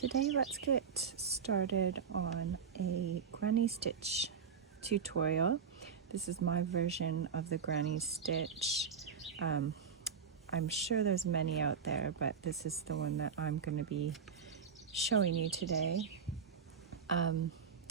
Today let's get started on a granny stitch tutorial. This is my version of the granny stitch. I'm sure there's many out there, but this is the one that I'm going to be showing you today.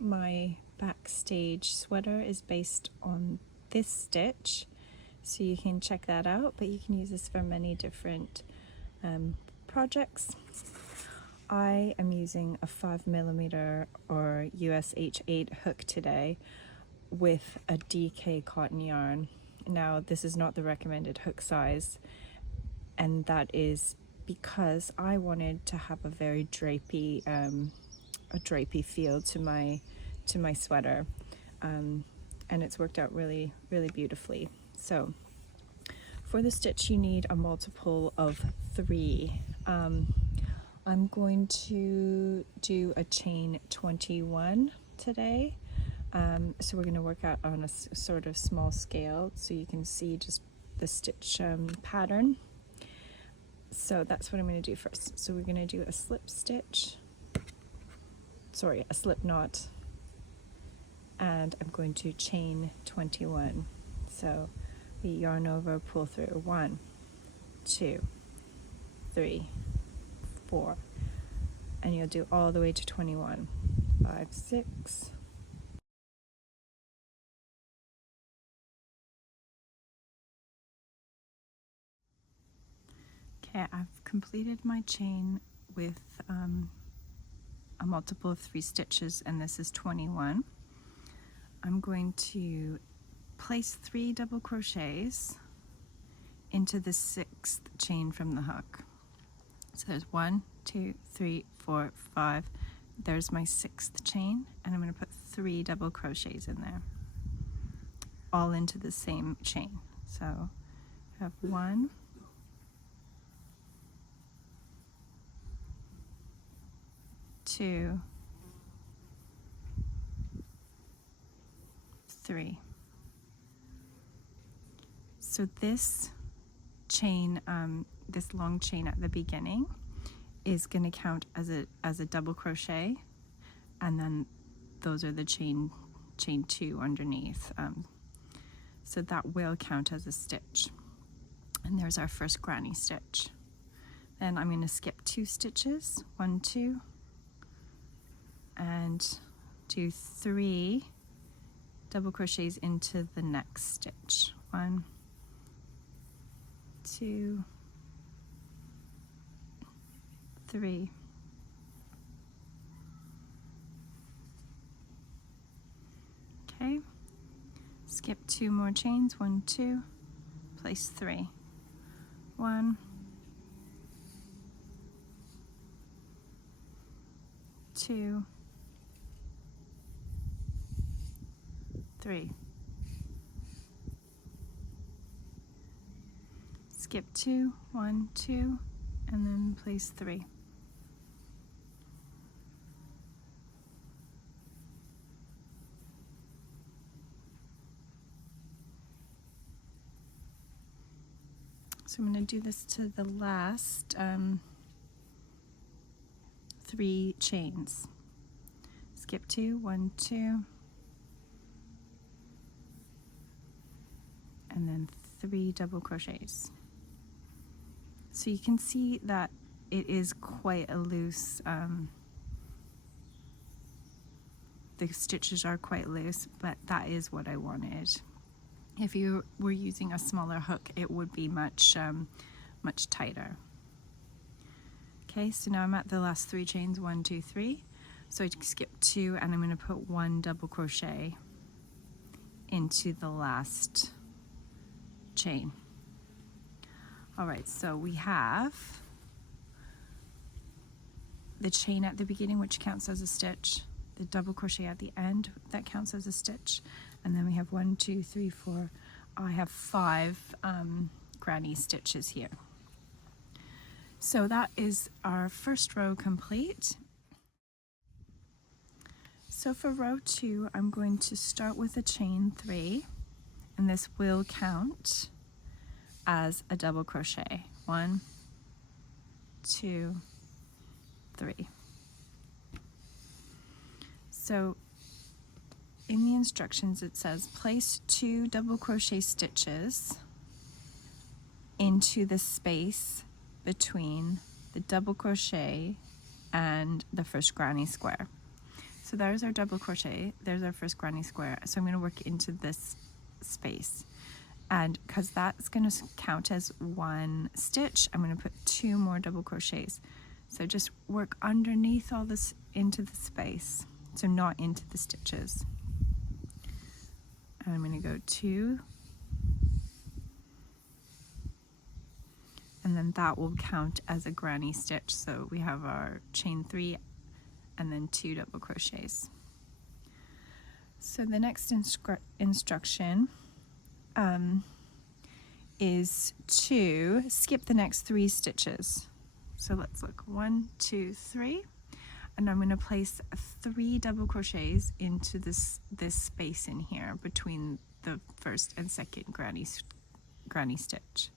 My Backstage Sweater is based on this stitch, so you can check that out, but you can use this for many different projects. I am using a 5mm or US H8 hook today with a DK cotton yarn. Now this is not the recommended hook size, and that is because I wanted to have a very drapey feel to my sweater, and it's worked out really beautifully. So for the stitch you need a multiple of 3. I'm going to do a chain 21 today, so we're going to work out on a sort of small scale so you can see just the stitch pattern. So that's what I'm going to do first. So we're going to do a slip knot, and I'm going to chain 21. So we yarn over, pull through 1, 2, 3, 4, and you'll do all the way to 21. 5, 6. Okay, I've completed my chain with a multiple of 3 stitches, and this is 21. I'm going to place 3 double crochets into the 6th chain from the hook. So there's 1, 2, 3, 4, 5. There's my 6th chain, and I'm going to put 3 double crochets in there, all into the same chain. So I have 1, 2, 3. So this chain, this long chain at the beginning, is going to count as a double crochet, and then those are the chain 2 underneath. So that will count as a stitch. And there's our first granny stitch. Then I'm going to skip 2 stitches, 1, 2, and do 3 double crochets into the next stitch. 1, 2, 3. Okay, skip 2 more chains, 1, 2, place 3. 1, 2, 3. Skip 2, 1, 2, and then place 3. So I'm going to do this to the last 3 chains. Skip 2, 1, 2, and then 3 double crochets. So you can see that it is quite a loose, the stitches are quite loose, but that is what I wanted. If you were using a smaller hook, it would be much tighter. Okay, so now I'm at the last 3 chains, 1, 2, 3. So I skip 2, and I'm going to put 1 double crochet into the last chain. All right, so we have the chain at the beginning, which counts as a stitch, the double crochet at the end, that counts as a stitch, and then we have 1, 2, 3, 4. I have 5 granny stitches here. So that is our first row complete. So for row 2, I'm going to start with a chain 3, and this will count as a double crochet. 1, 2, 3. So in the instructions it says place 2 double crochet stitches into the space between the double crochet and the first granny square. So there's our double crochet, there's our first granny square. So I'm going to work into this space, and because that's going to count as 1 stitch, I'm going to put 2 more double crochets. So just work underneath all this into the space, so not into the stitches. And I'm going to go 2, and then that will count as a granny stitch. So we have our chain 3 and then 2 double crochets. So the next instruction is to skip the next 3 stitches. So let's look, 1, 2, 3, and I'm going to place 3 double crochets into this space in here between the first and second granny stitch.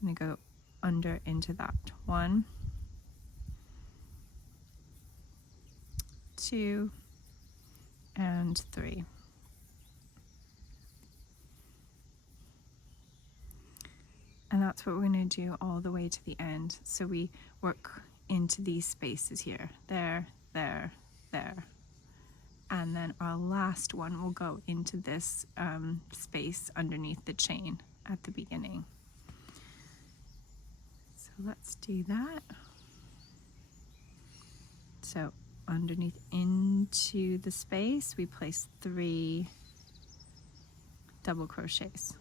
I'm going to go under into that. 1, 2, and 3. And that's what we're going to do all the way to the end. So we work into these spaces here, there, there, there. And then our last one will go into this space underneath the chain at the beginning. So let's do that. So underneath into the space, we place 3 double crochets.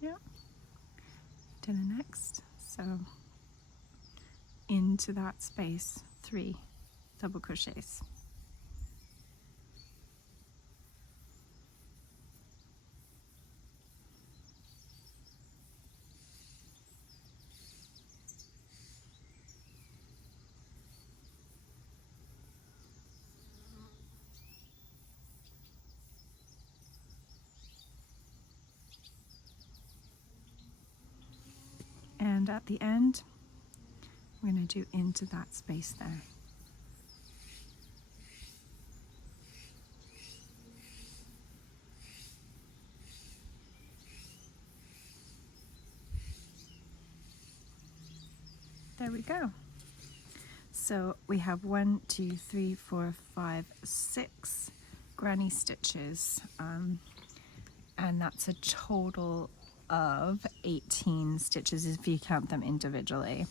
Yeah. To the next. So into that space, 3 double crochets. And at the end, we're going to do into that space there. There we go. So we have 1, 2, 3, 4, 5, 6 granny stitches, and that's a total of 18 stitches if you count them individually.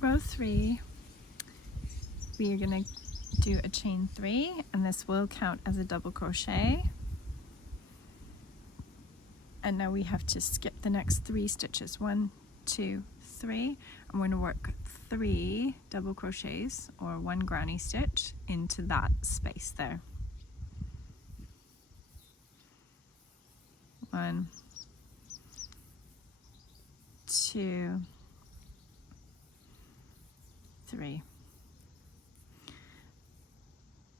Row 3, we are going to do a chain 3, and this will count as a double crochet. And now we have to skip the next 3 stitches. 1, 2, 3. I'm going to work 3 double crochets or 1 granny stitch into that space there. 1, 2, 3.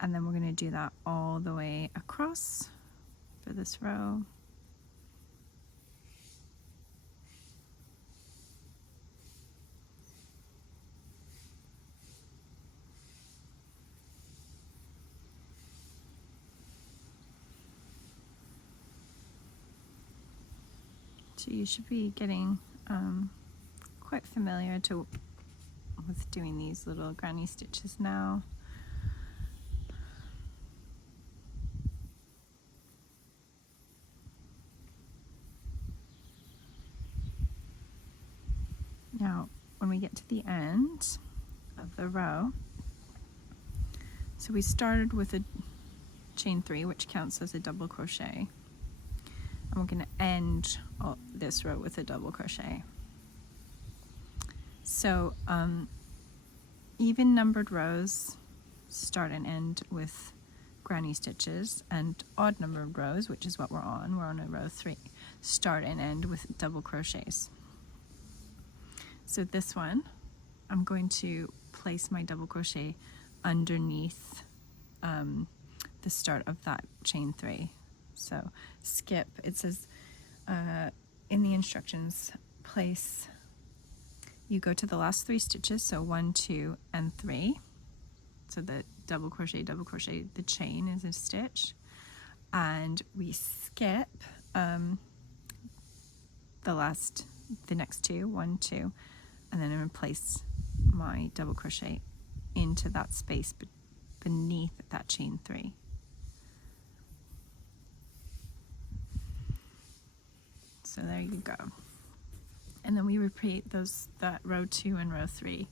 And then we're going to do that all the way across for this row. So you should be getting quite familiar with doing these little granny stitches now. Now, when we get to the end of the row, so we started with a chain 3, which counts as a double crochet. And we're going to end this row with a double crochet. So even numbered rows start and end with granny stitches, and odd numbered rows, which is what we're on a row 3, start and end with double crochets. So this one, I'm going to place my double crochet underneath the start of that chain 3. So skip, it says in the instructions, you go to the last 3 stitches, so 1, 2, and 3. So the double crochet, the chain is a stitch, and we skip the next 2, 1, 2, and then I'm going to place my double crochet into that space beneath that chain 3. So there you go. And then we repeat that row 2 and row 3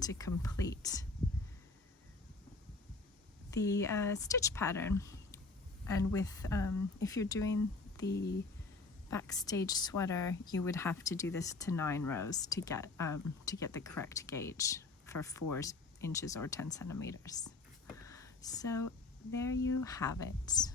to complete the stitch pattern. And with if you're doing the Backstage Sweater, you would have to do this to 9 rows to get the correct gauge for 4 inches or 10 centimeters. So there you have it.